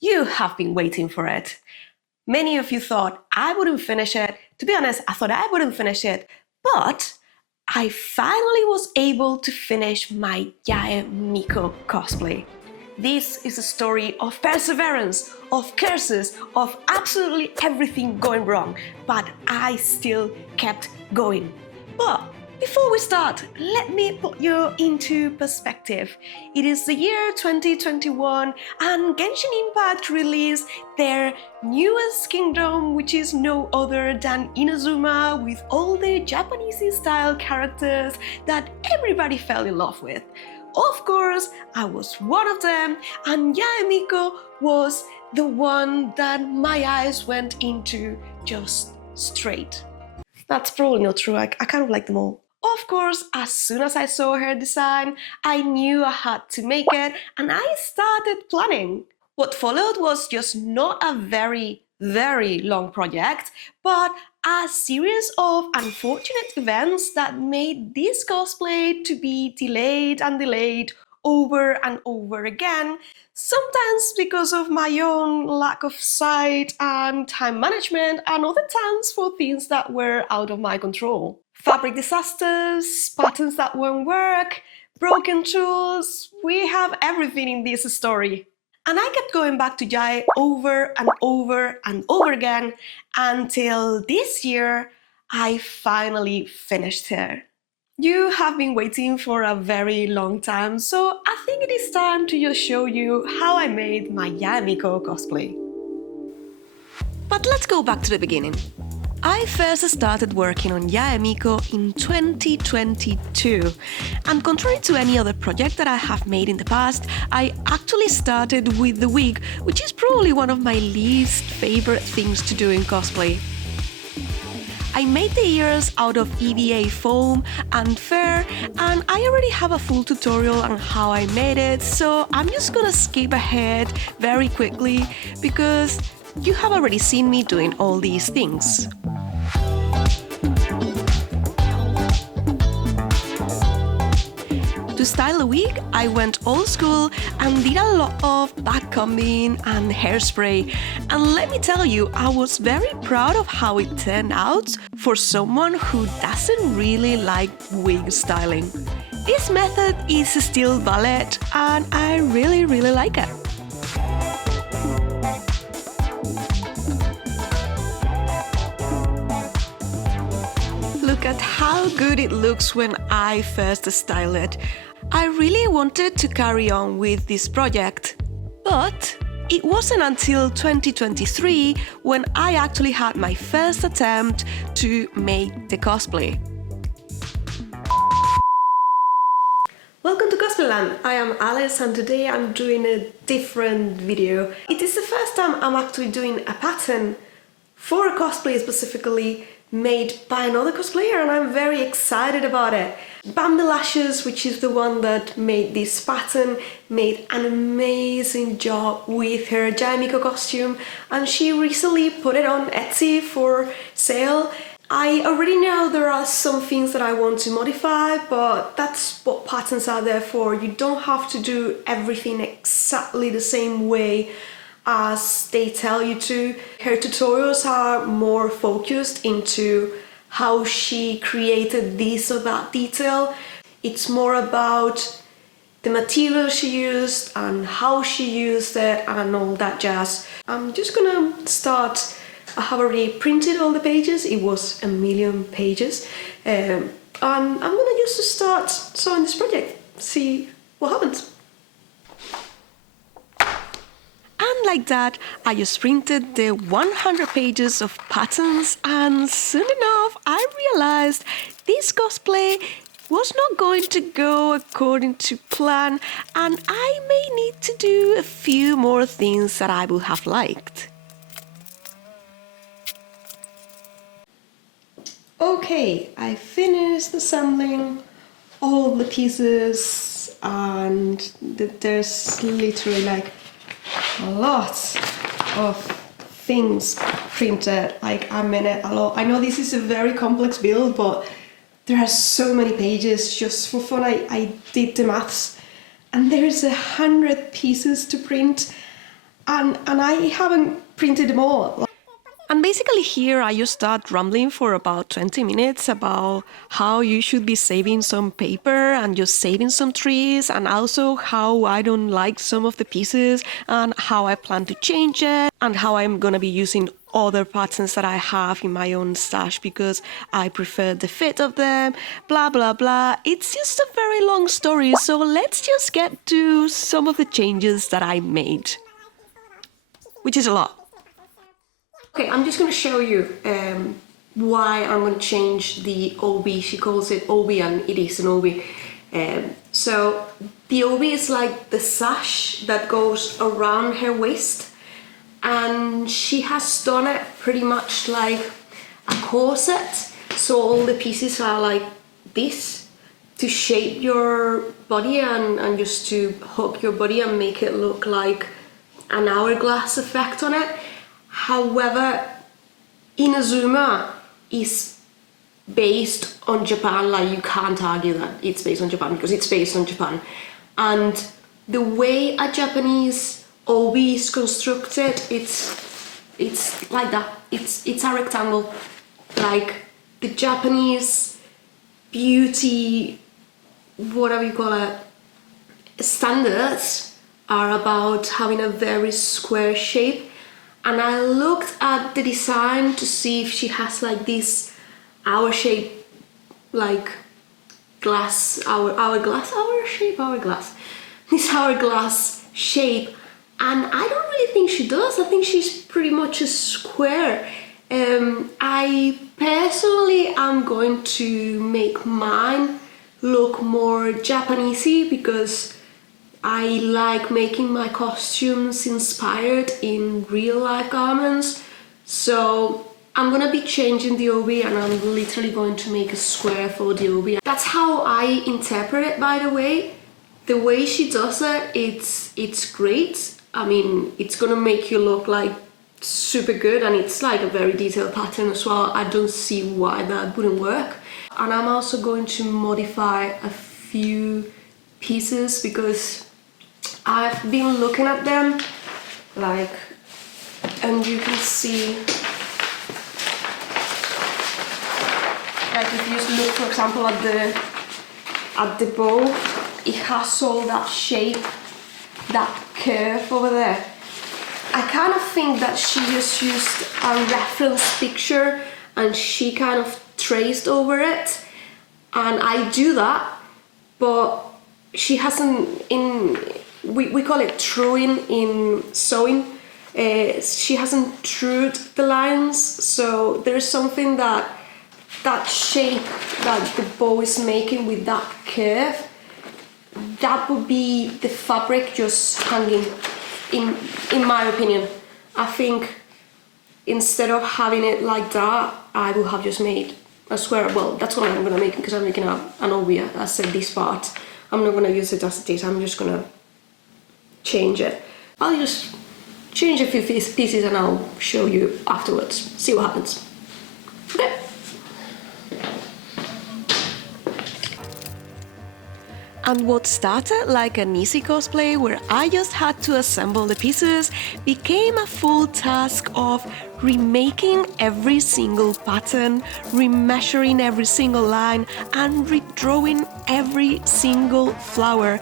You have been waiting for it. Many of you thought I wouldn't finish it. To be honest, I thought I wouldn't finish it, but I finally was able to finish my Yae Miko cosplay. This is a story of perseverance, of curses, of absolutely everything going wrong, but I still kept going. But before we start, let me put you into perspective. It is the year 2021 and Genshin Impact released their newest kingdom, which is no other than Inazuma, with all the Japanese-style characters that everybody fell in love with. Of course, I was one of them, and Yae Miko was the one that my eyes went into just straight. That's probably not true, I kind of like them all. Of course, as soon as I saw her design, I knew I had to make it, and I started planning. What followed was just not a very long project, but a series of unfortunate events that made this cosplay to be delayed and delayed over and over again, sometimes because of my own lack of sight and time management, and other times for things that were out of my control. Fabric disasters, patterns that won't work, broken tools, we have everything in this story. And I kept going back to Yae over and over and over again until this year I finally finished her. You have been waiting for a very long time, so I think it is time to just show you how I made my Yae Miko cosplay. But let's go back to the beginning. I first started working on Yae Miko in 2022, and contrary to any other project that I have made in the past, I actually started with the wig, which is probably one of my least favorite things to do in cosplay. I made the ears out of EVA foam and fur, and I already have a full tutorial on how I made it, so I'm just gonna skip ahead very quickly because you have already seen me doing all these things. To style the wig, I went old school and did a lot of backcombing and hairspray. And let me tell you, I was very proud of how it turned out for someone who doesn't really like wig styling. This method is still valid and I really like it. Look at how good it looks when I first style it. I really wanted to carry on with this project, but it wasn't until 2023 when I actually had my first attempt to make the cosplay. Welcome to Cosplayland! I am Alice and today I'm doing a different video. It is the first time I'm actually doing a pattern for a cosplay specifically made by another cosplayer, and I'm very excited about it. Bambi Lashes, which is the one that made this pattern, made an amazing job with her Yae Miko costume, and she recently put it on Etsy for sale. I already know there are some things that I want to modify, but that's what patterns are there for. You don't have to do everything exactly the same way as they tell you to. Her tutorials are more focused into how she created this or that detail. It's more about the material she used and how she used it and all that jazz. I'm just gonna start. I have already printed all the pages. It was 1,000,000 pages. And I'm gonna just start sewing this project, see what happens. And like that, I just printed the 100 pages of patterns, and soon enough I realized this cosplay was not going to go according to plan, and I may need to do a few more things that I would have liked. Okay, I finished assembling all the pieces, and there's literally like lots of things printed. Like, I mean it a lot. I know this is a very complex build, but there are so many pages. Just for fun, I did the maths, and there's 100 pieces to print, and I haven't printed them all. And basically here I just start rambling for about 20 minutes about how you should be saving some paper and just saving some trees, and also how I don't like some of the pieces and how I plan to change it, and how I'm gonna be using other patterns that I have in my own stash because I prefer the fit of them, blah blah blah. It's just a very long story, so let's just get to some of the changes that I made, which is a lot. Okay, I'm just going to show you why I'm going to change the obi. She calls it obi and it is an obi. So the obi is like the sash that goes around her waist, and she has done it pretty much like a corset. So all the pieces are like this to shape your body and just to hook your body and make it look like an hourglass effect on it. However, Inazuma is based on Japan, like you can't argue that it's based on Japan because it's based on Japan. And the way a Japanese obi is constructed, it's like that. It's a rectangle. Like the Japanese beauty, whatever you call it, standards are about having a very square shape. And I looked at the design to see if she has like this hour shape, like glass, hourglass, this hourglass shape, and I don't really think she does. I think she's pretty much a square. I personally am going to make mine look more Japanesey because I like making my costumes inspired in real life garments. So I'm gonna be changing the obi, and I'm literally going to make a square for the obi. That's how I interpret it, by the way. The way she does it, it's great. I mean, it's gonna make you look like super good, and it's like a very detailed pattern as well. I don't see why that wouldn't work. And I'm also going to modify a few pieces because I've been looking at them, like, and you can see, like if you just look, for example, at the bow, it has all that shape, that curve over there. I kind of think that she just used a reference picture and she kind of traced over it, and I do that, but she hasn't, we call it truing in sewing, she hasn't trued the lines, so there's something that shape that the bow is making with that curve, that would be the fabric just hanging, in my opinion. I think instead of having it like that, I would have just made a square. Well, that's what I'm gonna make because I'm making an obi. I said this part. I'm not gonna use it as it is. I'm just gonna change it. I'll just change a few pieces and I'll show you afterwards. See what happens. Okay. And what started like an easy cosplay where I just had to assemble the pieces became a full task of remaking every single pattern, remeasuring every single line, and redrawing every single flower.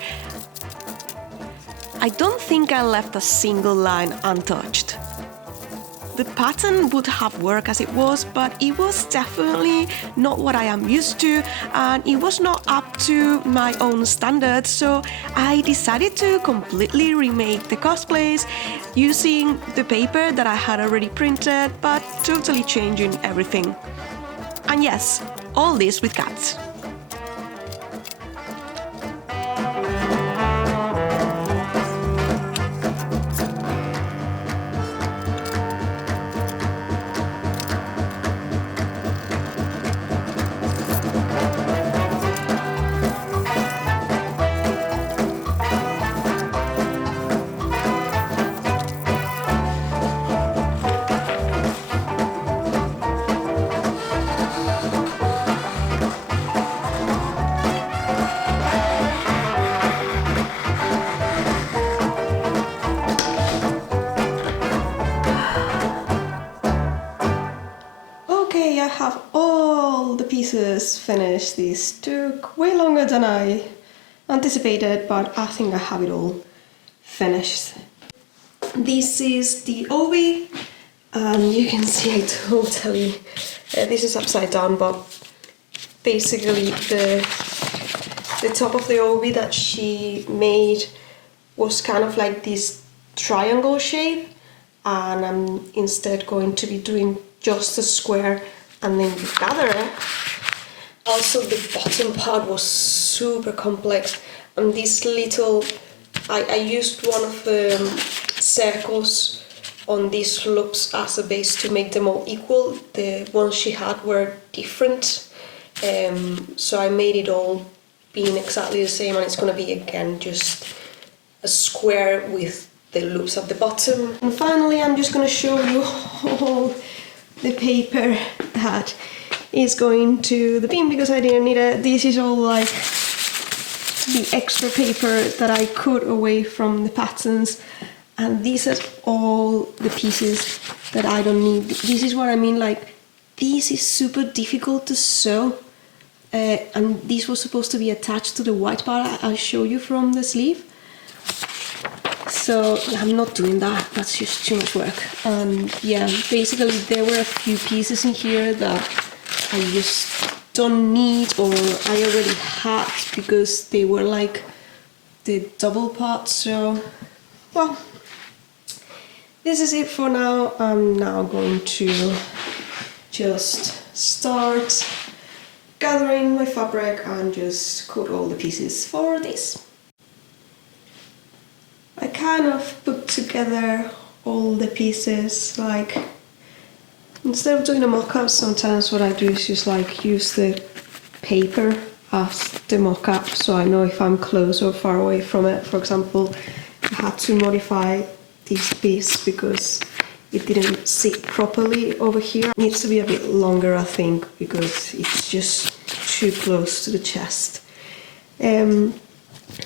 I don't think I left a single line untouched. The pattern would have worked as it was, but it was definitely not what I am used to, and it was not up to my own standards, so I decided to completely remake the cosplays using the paper that I had already printed, but totally changing everything. And yes, all this with cats. pieces finished. This took way longer than I anticipated, but I think I have it all finished. This is the obi, and you can see I totally, this is upside down, but basically the top of the obi that she made was kind of like this triangle shape, and I'm instead going to be doing just a square and then you gather it. Also the bottom part was super complex, and this little, I used one of the circles on these loops as a base to make them all equal. The ones she had were different, so I made it all being exactly the same, and it's gonna be again just a square with the loops at the bottom. And finally I'm just gonna show you all the paper that is going to the bin because I didn't need it. This is all like the extra paper that I cut away from the patterns, and these are all the pieces that I don't need. This is what I mean, like this is super difficult to sew, and this was supposed to be attached to the white part I'll show you from the sleeve. So yeah, I'm not doing that, that's just too much work. And yeah, basically there were a few pieces in here that I just don't need, or I already had because they were like the double part. So well, this is it for now. I'm now going to just start gathering my fabric and just cut all the pieces for this. I kind of put together all the pieces, like instead of doing a mock-up, sometimes what I do is just like use the paper as the mock-up, so I know if I'm close or far away from it. For example, I had to modify this piece because it didn't sit properly over here. It needs to be a bit longer, I think, because it's just too close to the chest.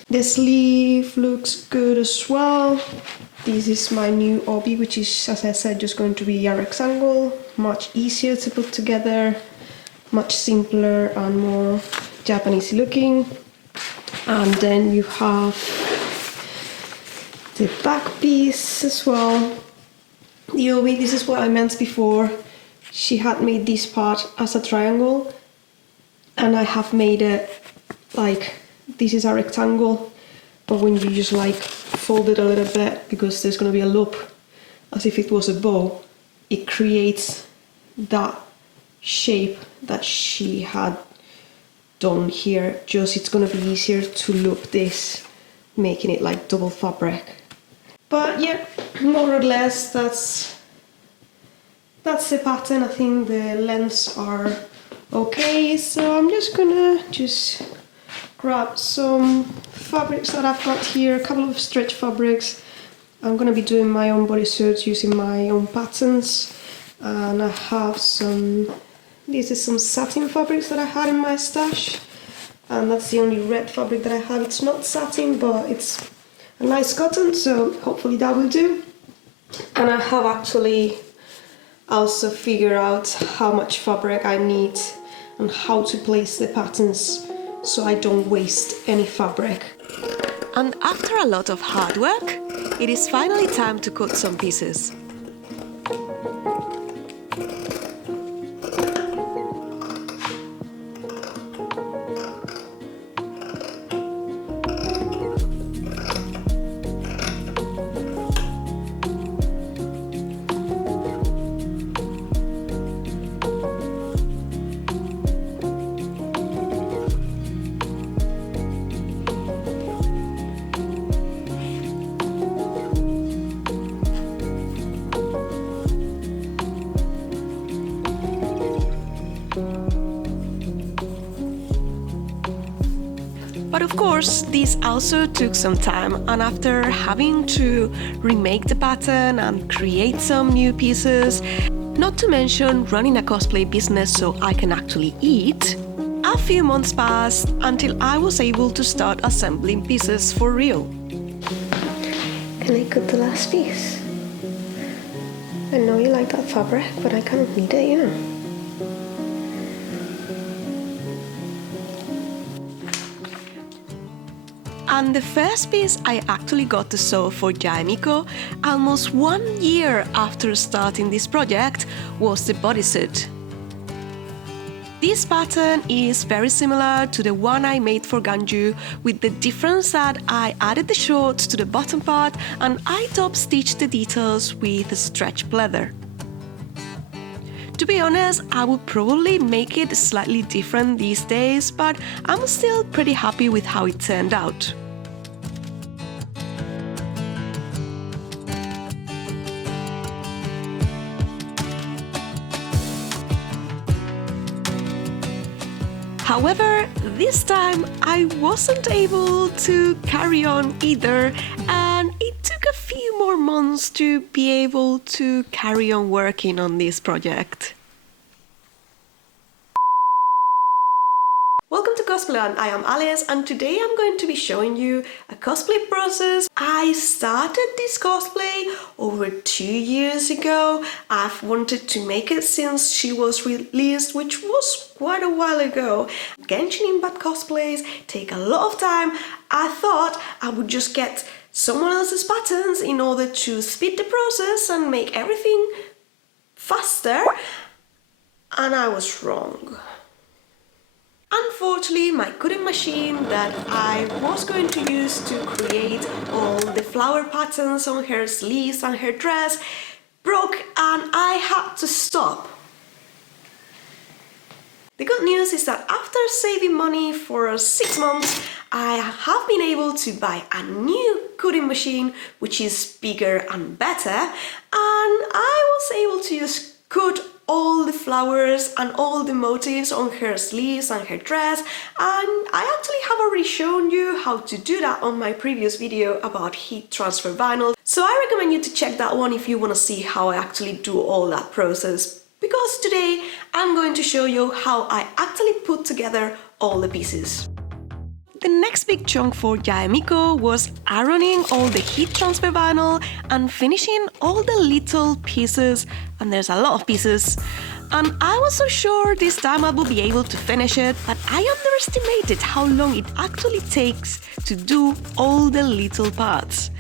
The sleeve looks good as well. This is my new obi, which is, as I said, just going to be a rectangle. Much easier to put together, much simpler and more Japanese looking. And then you have the back piece as well. The obi, this is what I meant before. She had made this part as a triangle, and I have made it like this is a rectangle, but when you just like fold it a little bit, because there's going to be a loop as if it was a bow, it creates that shape that she had done here. Just it's going to be easier to loop this, making it like double fabric. But yeah, more or less that's the pattern. I think the lengths are okay, so I'm just gonna grab some fabrics that I've got here, a couple of stretch fabrics. I'm gonna be doing my own bodysuits using my own patterns, and I have this is some satin fabrics that I had in my stash, and that's the only red fabric that I have. It's not satin, but it's a nice cotton, so hopefully that will do. And I have actually also figured out how much fabric I need and how to place the patterns so I don't waste any fabric. And after a lot of hard work, it is finally time to cut some pieces. But of course, this also took some time, and after having to remake the pattern and create some new pieces, not to mention running a cosplay business so I can actually eat, a few months passed until I was able to start assembling pieces for real. Can I cut the last piece? I know you like that fabric, but I kind of need it, you know. And the first piece I actually got to sew for Yae Miko almost 1 year after starting this project was the bodysuit. This pattern is very similar to the one I made for Ganju, with the difference that I added the shorts to the bottom part and I top stitched the details with stretch leather. To be honest, I would probably make it slightly different these days, but I'm still pretty happy with how it turned out. However, this time I wasn't able to carry on either, and it took a few more months to be able to carry on working on this project. Welcome to Cosplay, I am Alice, and today I'm going to be showing you a cosplay process. I started this cosplay over 2 years ago. I've wanted to make it since she was released, which was quite a while ago. Genshin Impact cosplays take a lot of time. I thought I would just get someone else's patterns in order to speed the process and make everything faster, and I was wrong. Unfortunately, my cutting machine that I was going to use to create all the flower patterns on her sleeves and her dress broke, and I had to stop. The good news is that after saving money for 6 months, I have been able to buy a new cutting machine which is bigger and better, and I was able to just cut all the flowers and all the motifs on her sleeves and her dress, and I actually have already shown you how to do that on my previous video about heat transfer vinyl, so I recommend you to check that one if you want to see how I actually do all that process, because today I'm going to show you how I actually put together all the pieces. The next big chunk for Yae Miko was ironing all the heat transfer vinyl and finishing all the little pieces, and there's a lot of pieces. And I wasn't sure this time I would be able to finish it, but I underestimated how long it actually takes to do all the little parts.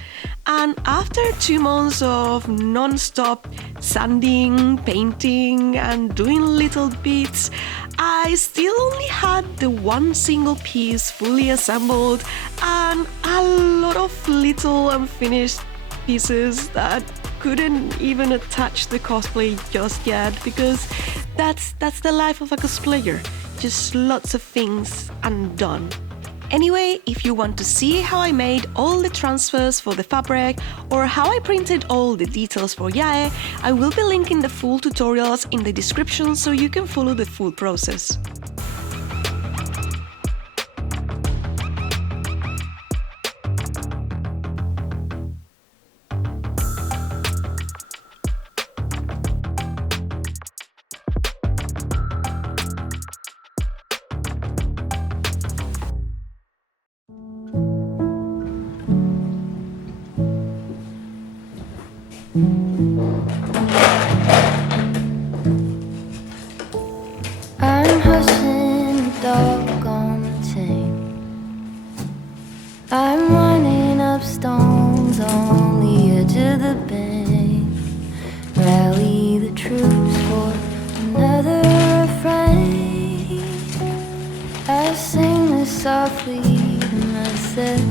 And after 2 months of non-stop sanding, painting and doing little bits, I still only had the one single piece fully assembled and a lot of little unfinished pieces that couldn't even attach the cosplay just yet, because that's the life of a cosplayer, just lots of things undone. Anyway, if you want to see how I made all the transfers for the fabric or how I printed all the details for Yae, I will be linking the full tutorials in the description so you can follow the full process. I'm hushing the dog on the chain. I'm running up stones on the edge of the bank. Rally the troops for another refrain. I sing this softly to myself.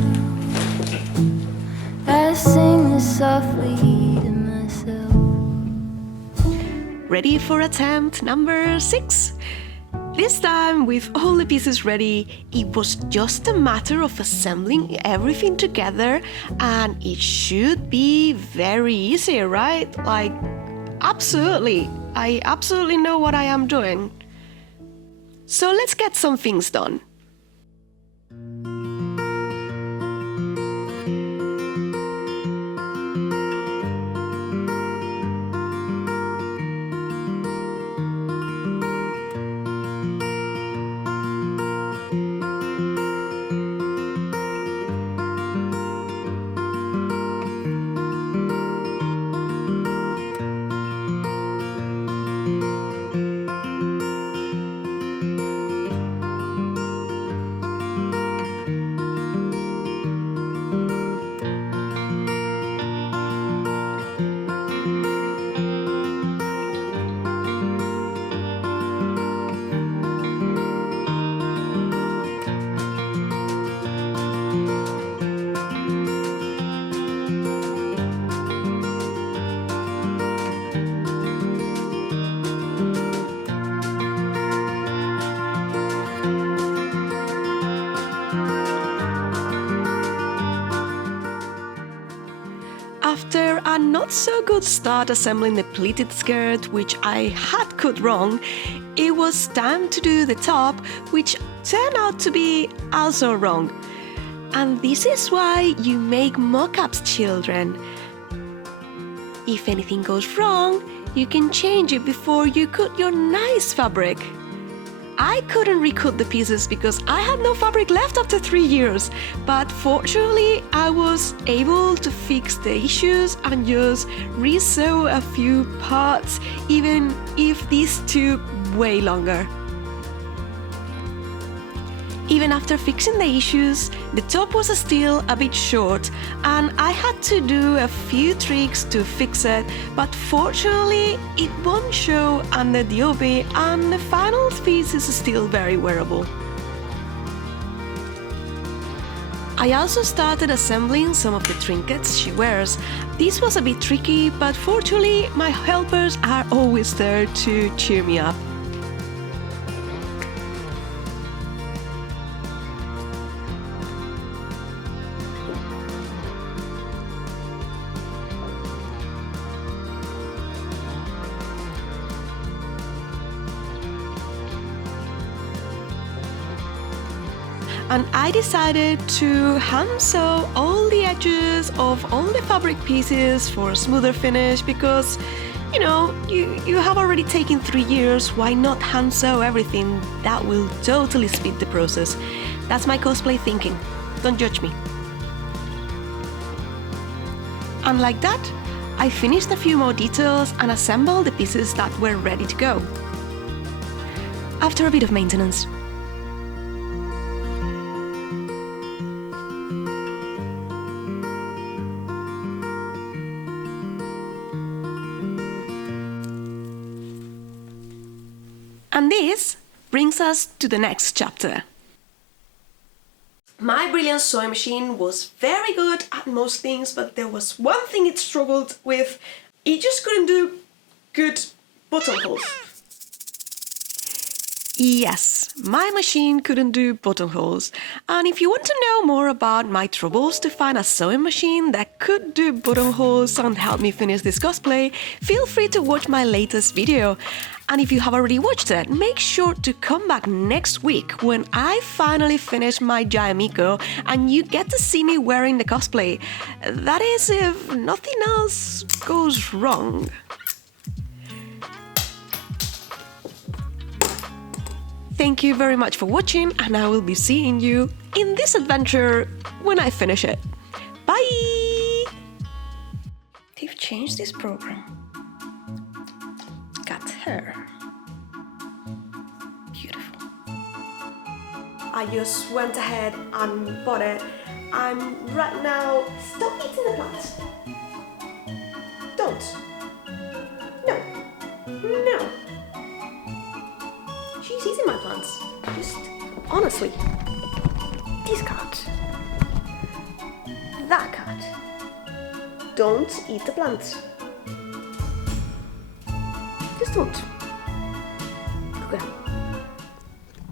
I sing this softly to myself. Ready for attempt number 6? This time, with all the pieces ready, it was just a matter of assembling everything together, and it should be very easy, right? Like, absolutely. I absolutely know what I am doing. So let's get some things done. could start assembling the pleated skirt, which I had cut wrong, it was time to do the top, which turned out to be also wrong. And this is why you make mock-ups, children. If anything goes wrong, you can change it before you cut your nice fabric. I couldn't recut the pieces because I had no fabric left after 3 years, but fortunately I was able to fix the issues and just re-sew a few parts, even if this took way longer. Even after fixing the issues, the top was still a bit short and I had to do a few tricks to fix it, but fortunately it won't show under the obi and the final piece is still very wearable. I also started assembling some of the trinkets she wears. This was a bit tricky, but fortunately my helpers are always there to cheer me up. And I decided to hand sew all the edges of all the fabric pieces for a smoother finish because, you have already taken 3 years, why not hand sew everything? That will totally speed the process. That's my cosplay thinking. Don't judge me. And like that, I finished a few more details and assembled the pieces that were ready to go. After a bit of maintenance. And this brings us to the next chapter. My brilliant sewing machine was very good at most things, but there was one thing it struggled with. It just couldn't do good buttonholes. Yes, my machine couldn't do buttonholes. And if you want to know more about my troubles to find a sewing machine that could do buttonholes and help me finish this cosplay, feel free to watch my latest video. And if you have already watched it, make sure to come back next week when I finally finish my Yae Miko and you get to see me wearing the cosplay. That is, if nothing else goes wrong. Thank you very much for watching, and I will be seeing you in this adventure when I finish it. Bye! They've changed this program. Got her. Beautiful. I just went ahead and bought it. I'm right now... Stop eating the plant. Don't. No. No. She's eating my plants. Just honestly. This cat. That cat. Don't eat the plant. Just don't. Good girl.